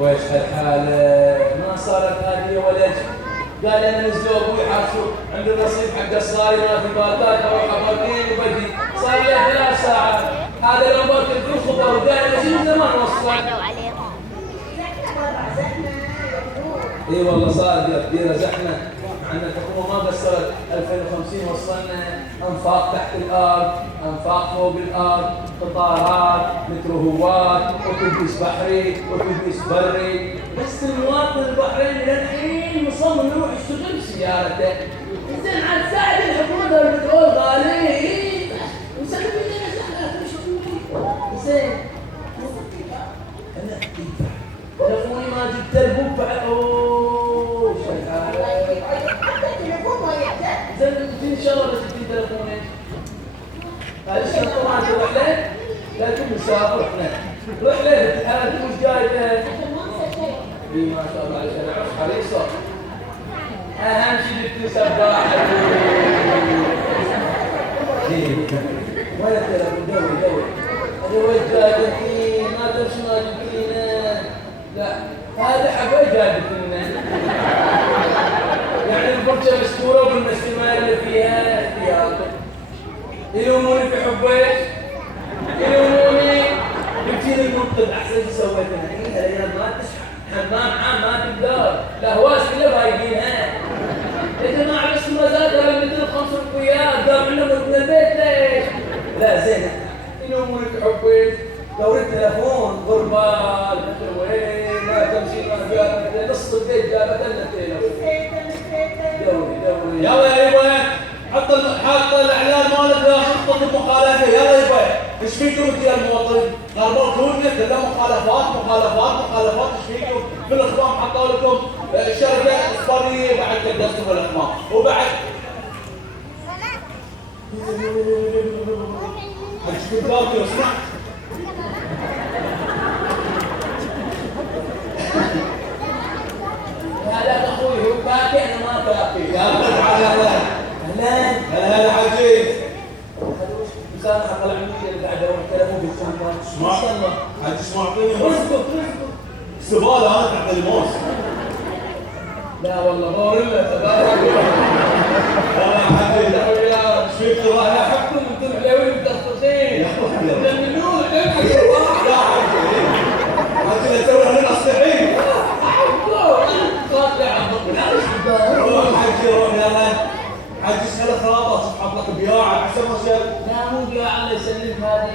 ويش هالحالة ما صارت هذه ولا شيء. قال انا نزلوا ابوي حاسوا عند الرصيف حق الصاري ما في بالات اروح ابطين وبدي صار لي 3 ساعات. هذا لو بركب في خبر وقال اجي زمان وصل. اي والله صار ديره زحمه. عندنا الحكومه ما قصرت 2050 وصلنا انفاق تحت الارض، انفاق فوق الارض، قطارات، متروهوات، اتوبيس بحري، اتوبيس بري، بس المواطن البحريني للحين مصمم يروح يشتغل بسيارته. زين عاد ساعد الحكومه البترول غالي وسلم لنا زحمه زين. انا تلفوني ما جبت البوب بعد. اوه زين ان شاء الله بس تجيب تلفونك. هذه الشنطه ما تروح له لكن مسافر احنا روح له انا مش جايبه. اي ما شاء الله عليك انا عرف حريصه. اهم شيء جبت سباحه. وين التلفون؟ دوري هذا وين جايبتي؟ ما تمشي ما جبتينا. لا هذا حبايب جايبتنا. يعني الفرشة مستورة والمستمار اللي فيها احتياطي. يلوموني في حبيش، يلوموني يمكن المنقذ احسن سويتها. هي العيال ما تشحن، حمام عام ما تقدر، الهواس كلها بايقينها. يا جماعة بس المزاد هذا مثل 5 ربيات قام عندنا من البيت ليش؟ لا زين يلوموني في حبيش، دور التلفون غربال وين ما تمشي ما فيها نص البيت جابت لنا التلفون. دوري يلا يا يبا حط الاعلان مالك يا خطه المخالفه. يلا يبا ايش فيكم انت يا المواطنين؟ غربوكونا كلها مخالفات ايش فيكم؟ في الاخبار حطوا لكم شركه اسبانيه بعد كدستوا في الاخبار وبعد حجكم باكر اسمع هذا اخوي هو باكي انا ما باكي. يا تعال اهلا هلا حجي مسامحه طلع مني اللي بعده والتلفون بالشنطه. اسمع حجي اسمع اعطيني رزقك سباله انا تحت الموس. لا والله غوريلا تبارك الله. يا حجي لا ويا ايش فيك تروح انا احبكم انتم حلوين متخصصين جميلون. يا حجي نسوي لنا اصلحين. روح حجي روح يلا حجي اسال خرابه تحط لك بياعه احسن ما شاف. لا مو بياع الله يسلمك هذه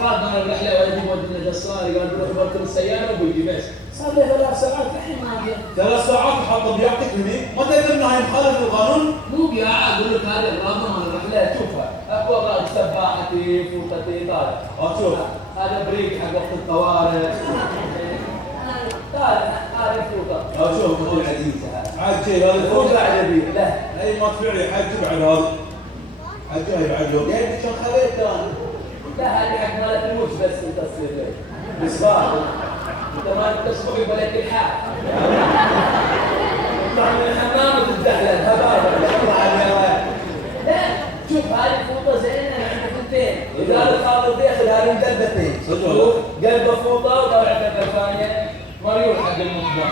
رابنا الرحله واجيب ودنا جساري قال بروح بركب السياره وبيجي بس صار لي 3 ساعات الحين ما جاء. 3 ساعات تحط بياعتك هني ما تدري انها هي مخالفه للقانون. مو بياع اقول لك هذه الرابطه مال الرحله شوفها اكو اغراض سباحتي فوطتي طالع. شوف هذا بريك حق وقت الطوارئ. طالع هذه فوطه. شوف فوطه عزيزه هذه. حجي هذا فوطه بعد ابي لا اي ما تفعلي حجي بعد هذا حجي هاي بعد لو جايب شلون خذيت انا؟ لا هذه حق مالت الموس بس انت تصير لي مصباح انت ما تصبح ببلد الحال. طبعا من الحمام وتتدهلل هبابه. لا شوف هذه فوطه زينه عندك اثنين. اذا الخاطر بياخذ هذه مدلتين. صدق قلبه فوطه وطلعت لك ثانيه مريول حق المطبخ.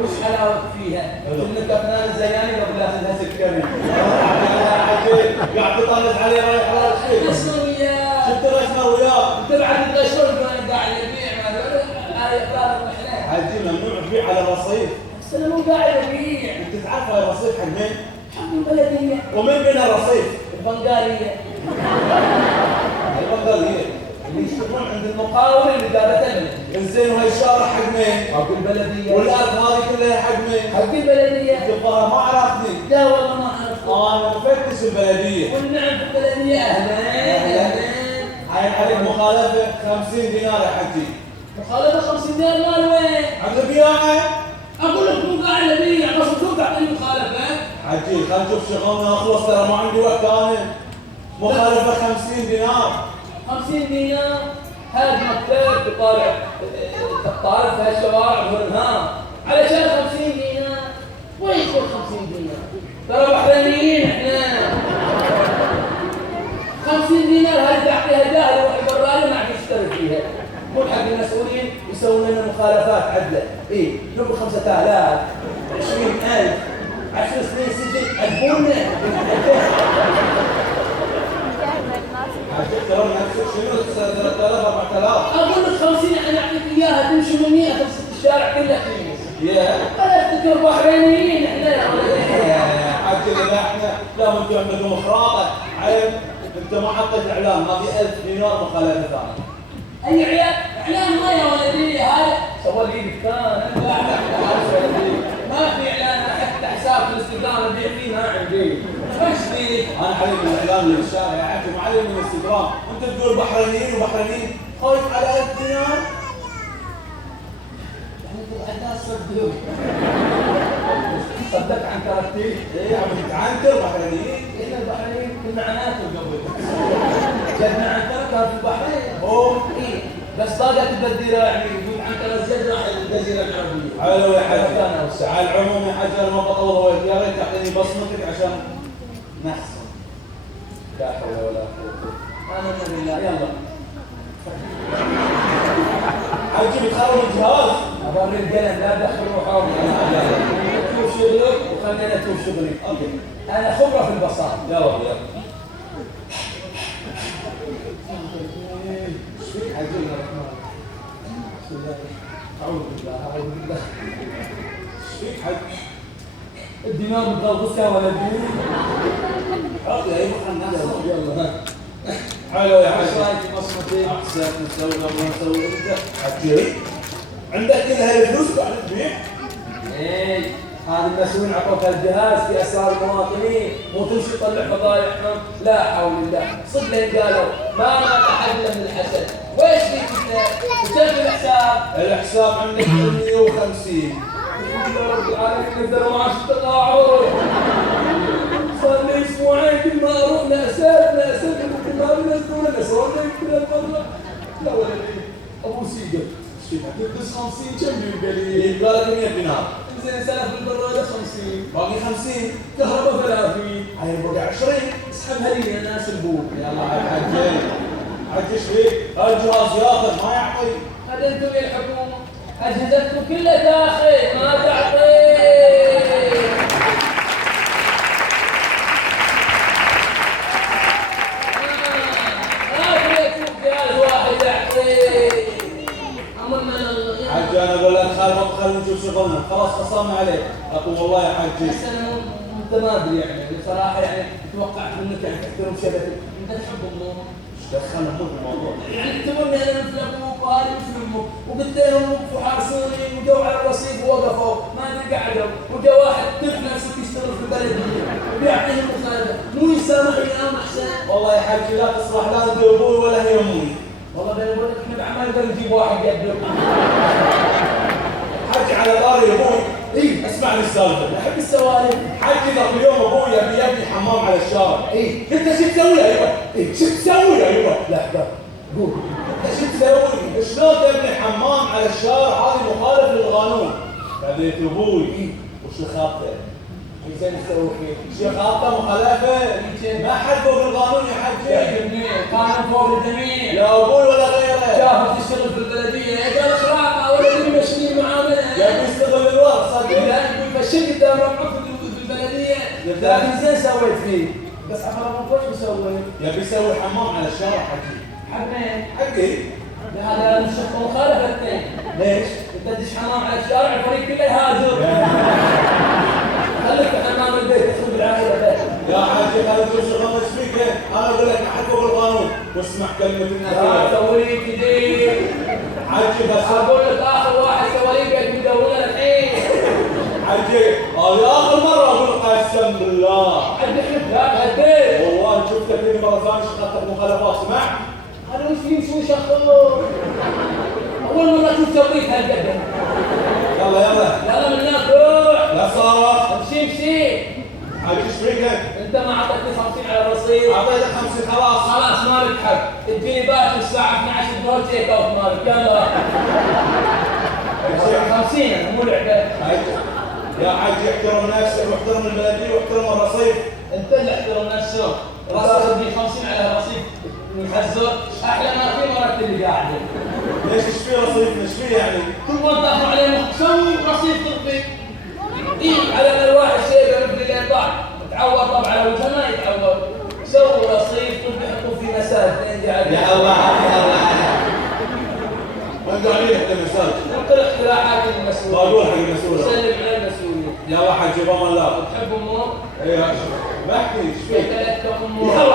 وش حلاوه فيها؟ انك افنان الزياني لو بلاخذها سكري. قاعد تطلع عليه رايح رايح شيء. قشر وياه. شفت رسمه وياه. انت بعد القشر كان قاعد يبيع هاي اقدار الرحلات. حجي ممنوع تبيع على الرصيف. بس انا مو قاعد ابيع. انت تعرف هاي الرصيف حق مين؟ حق البلديه. ومن بين الرصيف؟ البنغاليه. البنغاليه اللي يشتغلون عند المقاول اللي جابته لنا. الزين وهي الشارع حق مين؟ حق البلديه. والارض هذه كلها حق مين؟ حق البلديه. انت الظاهر ما عرفتني. لا والله ما اعرف. انا مفتش البلديه. والنعم في البلديه اهلا. هاي عليك مخالفه 50 دينار يا حجي. مخالفه 50 دينار مال وين؟ عند البياعه. اقول لك مو قاعد ابيع بس شو تعطيني مخالفه؟ حجي خل نشوف شغلنا اخلص ترى ما عندي وقت انا. مخالفه 50 دينار. 50 دينار هذا مكتب طالع طالع في هالشوارع والنهار علشان 50 دينار. وين يكون 50 دينار؟ ترى بحرينيين احنا. 50 دينار هذه تعطيها جاهل يروح برا ما عاد يشتري فيها. مو حق المسؤولين يسوون لنا عدله. اي نبغى 5000 20,000 10 سنين سجن عذبونا. حاجة ترى نفسك شنو 3000 4000. اقول لك 50 انا اعطيك اياها تمشي من 100 تمسك الشارع كله تلمس. يا انا افتكر بحرينيين احنا يا ولدي. حاجة اذا احنا لا انتم عندكم خراطة عيب انت ما حطيت اعلان هذه 1000 دينار مخالفة ثانية. اي عيال اعلان ما يا ولدي هذا سوى لي دكان ما في اعلان حتى حساب في الانستغرام ابيع فيه ما عندي. ايش فيك؟ انا علي من الاعلان اللي بالشارع يا عمي وعلي من الانستغرام انت تقول بحرينيين وبحرينيين خايف على 1000 دينار. الناس صدقوا صدق عن كاركتير. ايه عم تتعنتر بحرينيين. احنا البحرين كنا عناتر قبل جدنا عنتر كان في البحرين. اوه ايه بس طاقت البديره يعني يقول عنتر زيد راح الجزيره العربيه. حلو يا حاج. كان اوسع. على العموم يا حاج انا ما بطول هوايك يا ريت تعطيني بصمتك عشان نحصل. لا حول ولا قوه. امنا بالله يلا. حجي بتخرب الجهاز. أبرر القلم لا تدخل روحهم. تشوف شغلك وخلينا تشوف شغلي. اوكي. أنا خبرة في البصار. يلا يلا. ايش فيك حجي يا رحمن؟ بسم الله. أعوذ بالله أعوذ بالله. ايش فيك حجي؟ الدينار متغلغسها ولا دين؟ عطي اي محل يلا ها. حلو يا ايش حجي. رايك في بصمتي؟ احسن نسوي ما نسوي انت حجي. عندك كل هاي الفلوس بعد تبيع؟ ايه هذا المسؤولين عطوك الجهاز في اسرار المواطنين مو تمشي تطلع فضايحهم. لا حول الله صدق لهم قالوا ما مات احد من الحسد. ويش فيك انت؟ وكيف الحساب؟ الحساب عندك 150. الحمد لله رب العالمين نزلوا معاش التقاعد. صار لي اسبوعين كل ما اروح نأسات كل ما بينزلون الاسرار كل المره. لا ولدي ابو سيدة تدس 50 كم قليل. يبقى لك 100 دينار. زين سلف البرادة 50 باقي 50. كهرباء 30 هاي بقى 20. اسحبها لي يا ناس البوق. يلا حجي. حجي ايش فيك؟ هالجهاز ياخذ ما يعطي. هذا انتم يا الحكومة اجهزتكم كلها تاخذ ما تعطي. حجي انا اقول لك خلينا نشوف شغلنا خلاص خصمنا عليك. اقول والله يا حجي. بس انا انت ما ادري يعني بصراحه يعني توقعت منك يعني تحترم شبكتك. انت تحب امهم. ايش دخلنا مو بالموضوع؟ يعني تقول لي انا مثل ابوك وهذه مثل امك وقلت لهم وقفوا حارسوني وجو على الرصيف ووقفوا ما ادري قعدوا وجا واحد تفلس ويشتغل في البلديه وبيعطيهم مخالفه مو يسامح وينام احسن. والله يا حجي لا تصلح لا انت ابوي ولا هي امي. والله بيني وبينك احنا بعد ما نقدر نجيب واحد يبدو. حجي على طاري ابوي. اي اسمعني السالفه. احب السوالف. حجي ذاك اليوم ابوي يبني حمام على الشارع. اي قلت له شو تسوي ايوه؟ شو تسوي ايوه؟ لا لا قول. انت شو تسوي؟ شلون تبني حمام على الشارع؟ هذه مخالف للقانون. خليت ابوي وش خاطه؟ زين نسوي خير. شو خاطه مخالفه؟ ما حد فوق القانون يا حجي. كان فوق الجميع. لا ابوي ولا غيره. شافت الشغل في البلديه قال خرافه ولا يمشي معامله. يبي يستغل الوقت صدق. لا يقول فشل قدام ربعك في البلديه. لكن زين سويت فيه. بس عمر ابوك وش مسوي؟ يبي يسوي حمام على الشارع حجي. حق مين؟ حقي. لا هذا مش مخالفه اثنين. ليش؟ انت تدش حمام على الشارع الفريق كله يهاجر. خليك في حمام البيت تدخل بالعائله. يا حاجي خلينا نشوف شغلنا ايش فيك؟ انا اقول لك ما حد فوق القانون واسمع كلمه الناس. لا تسوي لي كذي. حاجي بس اقول لك اخر واحد سوى لي بيت مدونه الحين. حجي هذه اخر مره اقول قسم بالله. حد يحب لا هديت. والله شفتك لي مره ثانيه شغلتك مخالفات سمع؟ انا وش في شو شخور. اول مره اشوف توقيت هالقد. يلا يلا يلا من هناك روح. لا صارخ. امشي. حجي ايش فيك؟ انت ما اعطيتني 50 على الرصيد. اعطيتك 50 خلاص. خلاص مالك حق. تجيني باكر الساعه 12 الظهر تيك اوت مالك يلا. 50 انا مو لعبه. يا حجي احترم نفسك واحترم البلديه واحترم الرصيف. انت اللي احترم نفسك. راسك تجي 50 على الرصيد محزر احلى ما في مرات اللي قاعده. ليش ايش فيه رصيف؟ ايش فيه يعني؟ كل ما تاخذ عليه إيه على الأقل واحد شيء مثل اللي يطلع تعور طبعا على وجهه ما يتعور. سووا رصيف كنت يحطوا فيه مساج لين جعل يا الله يا الله. وانت عليه انت مساج. ننقل اقتراحات المسؤولين. بقول حق المسؤول. سلم على المسؤولين. يا واحد جيب الله. تحب امور؟ ايه ما احكي ايش فيك؟ ثلاث امور. يلا